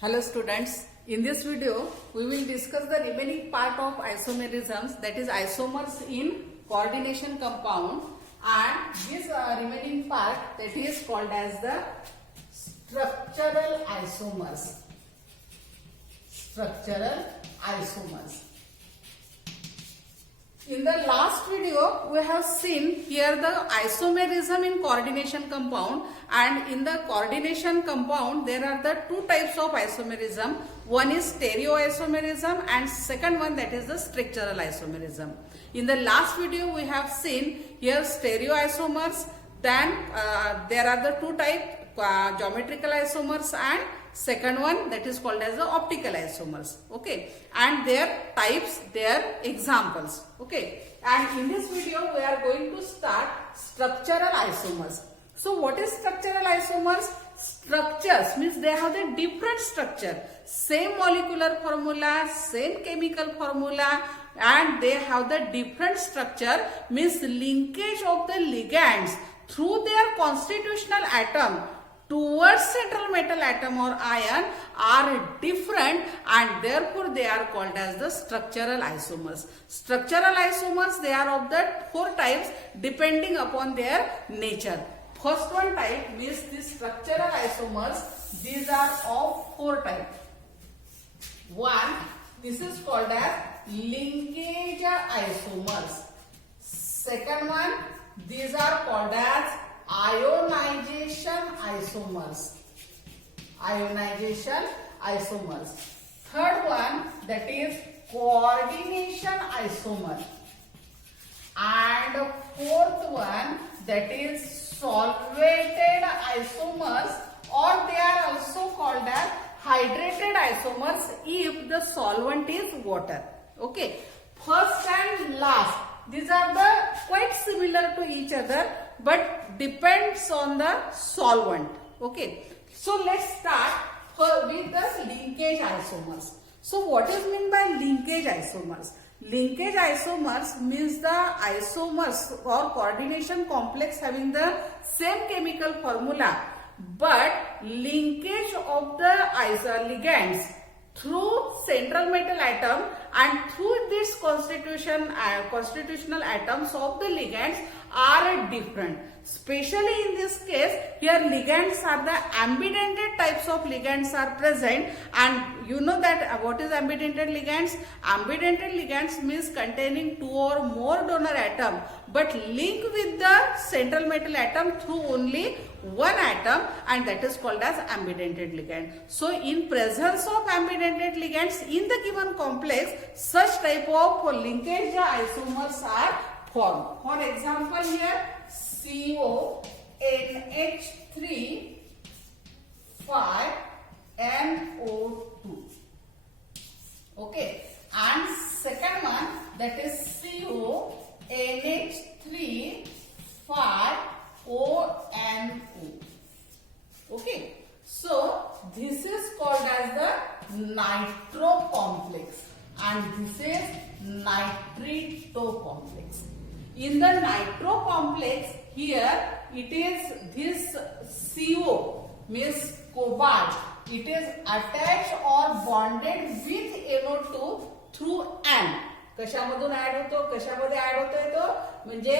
Hello students, in this video we will discuss the remaining part of isomerisms, that is isomers in coordination compound, and this remaining part that is called as the structural isomers. Structural isomers. In the last video, we have seen here the isomerism in coordination compound, and in the coordination compound there are the two types of isomerism. One is stereoisomerism and second one, that is the structural isomerism. In the last video we have seen here stereoisomers, then there are the two types, geometrical isomers and second one that is called as the optical isomers. Okay, and their types, their examples. Okay, and in this video we are going to start structural isomers. So what is structural isomers? Structures means they have a different structure, same molecular formula, same chemical formula, and they have the different structure, means linkage of the ligands through their constitutional atom towards central metal atom or ion are different, and therefore they are called as the structural isomers. Structural isomers, they are of the four types depending upon their nature. First one type means the structural isomers, these are of four types. One, this is called as linkage isomers. Second one, these are called as ionization isomers. Ionization isomers. Third one, that is coordination isomer. And fourth one, that is solvated isomers, or they are also called as hydrated isomers if the solvent is water. Okay. First and last, these are the quite similar to each other, but depends on the solvent. Okay, so let's start with the linkage isomers. So what is meant by linkage isomers? Linkage isomers means the isomers or coordination complex having the same chemical formula, but linkage of the ligands through central metal atom and through this constitutional atoms of the ligands are different. Especially in this case, here ligands are the ambidentate types of ligands are present, and you know that what is ambidentate ligands? Ambidentate ligands means containing two or more donor atom but link with the central metal atom through only one atom, and that is called as ambidentate ligand. So in presence of ambidentate ligands in the given complex, such type of linkage isomers are formed. For example, here CONH3 5NO2. Okay, and second one, that is CONH3 5ONO. Okay, so this is called as the nitro complex, and this is nitrito complex. In the nitro complex, here it is this CO means cobalt. It is attached or bonded with NO2 through N. कशामधून add होतो, कशामध्ये add होतोय तो, म्हणजे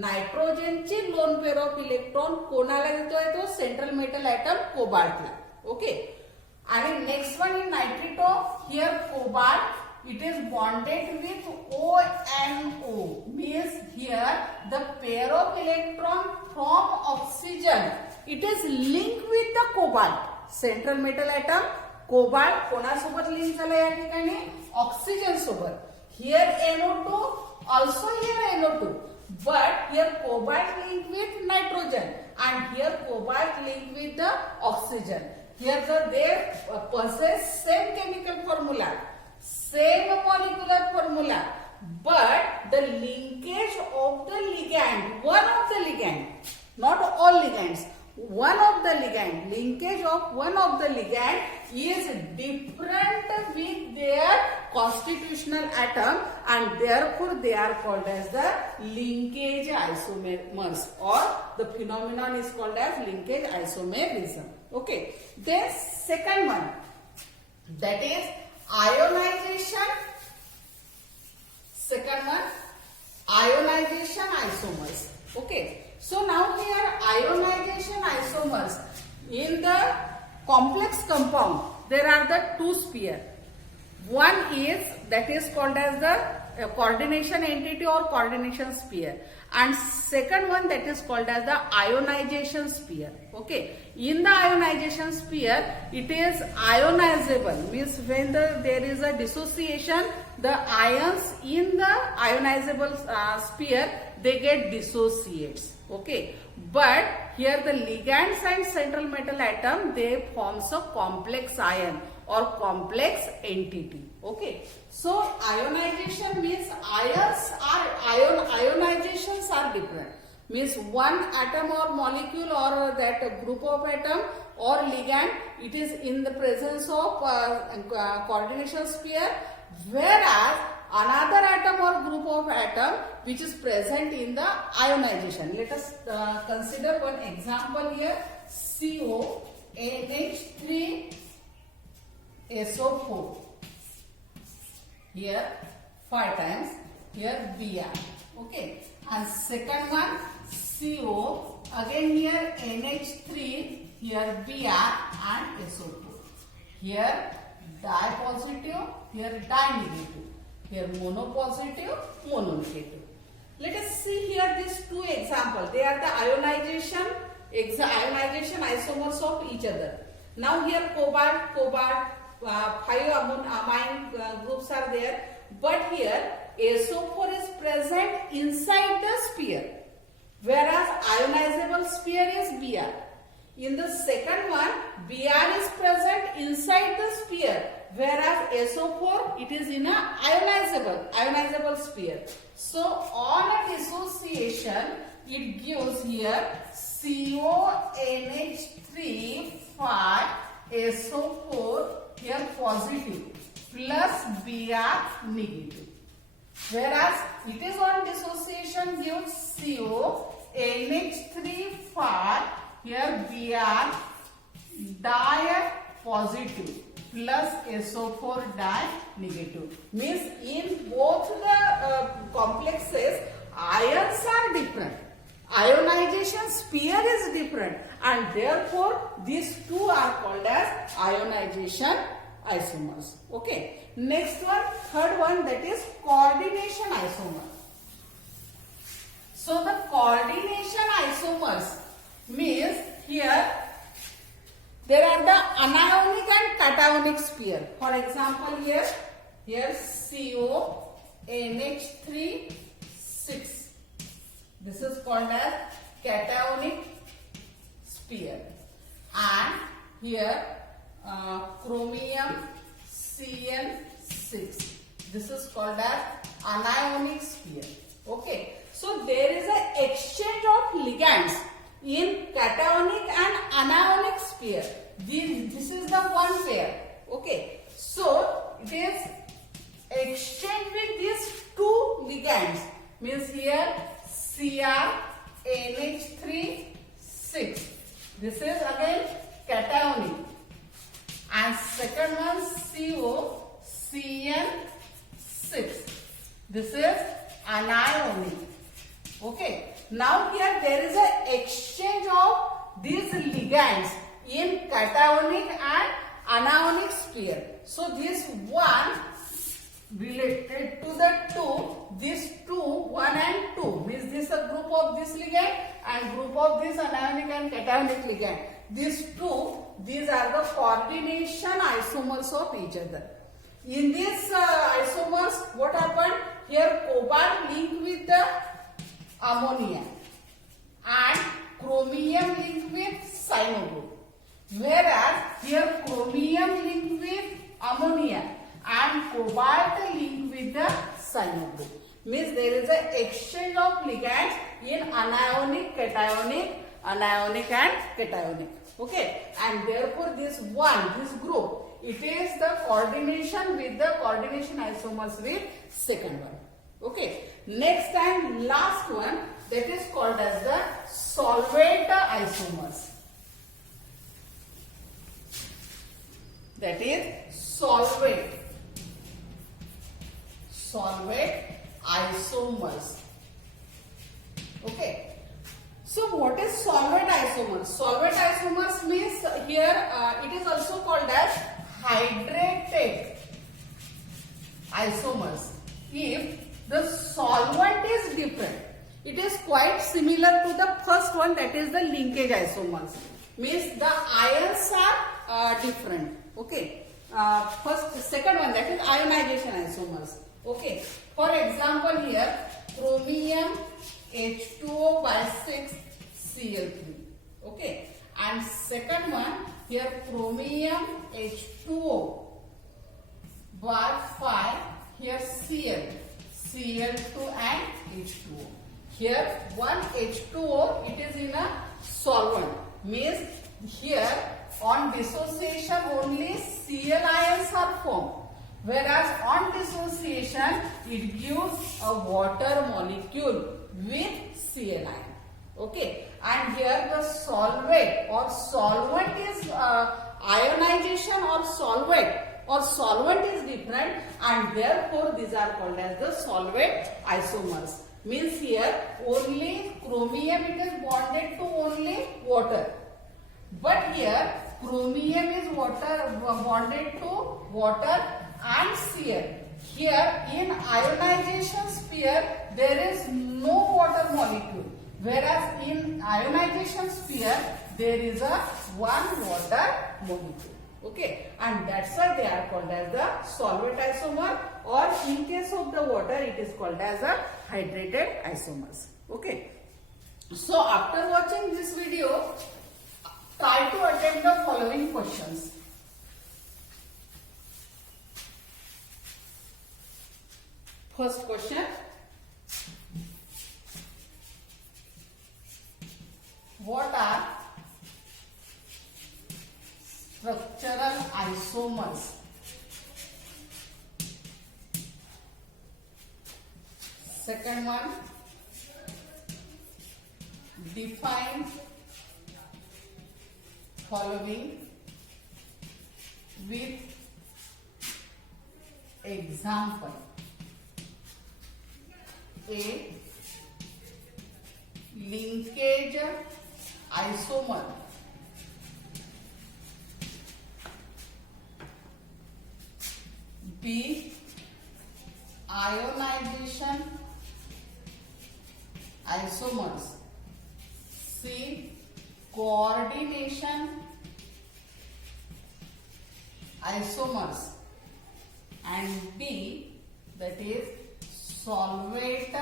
नायट्रोजनची lone pair of electron कोणाला देतोय तो, सेंट्रल मेटल ऍटम कोबाल्टला. ओके, आणि next one in nitrito, here cobalt, it is bonded with ONO, means here the pair of electron from oxygen, it is linked with the cobalt. Central metal atom cobalt कोणासोबत link झाला या ठिकाणी, oxygen सोबत. Here NO2, also here NO2, but here cobalt linked with nitrogen and here cobalt linked with the oxygen. Here they possess same chemical formula, same molecular formula, but the linkage of the ligand, one of the ligand, not all ligands, one of the ligand, linkage of one of the ligand is different with their constitutional atom, and therefore they are called as the linkage isomers, or the phenomenon is called as linkage isomerism. Okay, then second one, that is ionization. Second one, ionization isomers. Okay, so now here ionization isomers, in the complex compound there are the two sphere. One is that is called as the coordination entity or coordination sphere, and second one that is called as the ionization sphere. Okay, in the ionization sphere it is ionizable, means when there is a dissociation, the ions in the ionizable sphere they get dissociates. Okay, but here the ligands and central metal atom they forms a complex ion or complex entity. Okay, so ionization means ionizations are different, means one atom or molecule or that group of atom or ligand, it is in the presence of coordination sphere, whereas another atom or group of atom which is present in the ionization. Let us consider one example here. CO, NH3, SO4. Here 5 times, here Br. Okay, and second one CO, again here NH3, here Br and SO4. Here di positive, here di negative, here mono positive, mono negative. Let us see here these two examples. They are the ionization isomers of each other. Now here cobalt, 5 amine groups are there, but here SO4 is present inside the sphere, whereas ionizable sphere is Br. In the second one, Br is present inside the sphere, whereas SO4 it is in a ionizable sphere. So on a dissociation, it gives here CONH3 5 SO4 here positive plus Br negative, whereas it is on dissociation gives CO NH3 5 here Br di positive plus SO4 di negative, means in both the complexes ions are different, ionization sphere is different, and therefore these two are called as ionization isomers. Okay, next one, third one, that is coordination isomer. So the coordination isomers means here there are the anionic and cationic sphere. For example, here CO NH3 6. This is called as cationic sphere, and here chromium CN6. This is called as anionic sphere. Okay, so there is an exchange of ligands in cationic and anionic sphere. This is the one pair. Okay, so it is exchange with these two ligands, means here Cr NH3 6. This is again cationic, and second one CO CN6. This is anionic. Okay, now here there is an exchange of these ligands in cationic and anionic sphere. So this one related to the two, these two, 1 and 2, means this is a group of this ligand and group of this anionic and cationic ligand. These two, these are the coordination isomers of each other. In these isomers, what happened? Here cobalt linked with the ammonia and chromium linked with cyano group, whereas here chromium linked with ammonia and cobalt linked with the cyano group, means there is an exchange of ligands in anionic, cationic, anionic and cationic. Okay, and therefore this group, it is the coordination with the coordination isomers with second one. Okay, next and last one, that is called as the solvent isomers. That is solvent isomers. Okay. So what is solvent isomers? Solvent isomers means here it is also called as hydrated isomers. If the solvent is different, it is quite similar to the first one, that is the linkage isomers. Means the ions are different. Okay. Second one, that is ionization isomers. Okay. For example, here chromium H2O by 6 Cl3. Okay. And second one, here chromium H2O by 5, here Cl2 and H2O. Here one H2O, it is in a solvent. Means here on dissociation only Cl ions are formed. Whereas on dissociation it gives a water molecule with Cl ion. Okay. And here the solvent or solvent is ionization or solvent is different, and therefore these are called as the solvent isomers. Means here only chromium it is bonded to only water, but here chromium is bonded to water and Cl. Here in ionization sphere there is no water molecule, whereas in ionization sphere there is a one water molecule. Okay, and that's why they are called as the solvent isomer, or in case of the water it is called as a hydrated isomers. Okay, so after watching this video, try to attempt the following questions. First question: what are structural isomers? Second one, define following with example. A. Linkage isomer. B. Ionization isomers. C. Coordination isomers. And D, that is solvent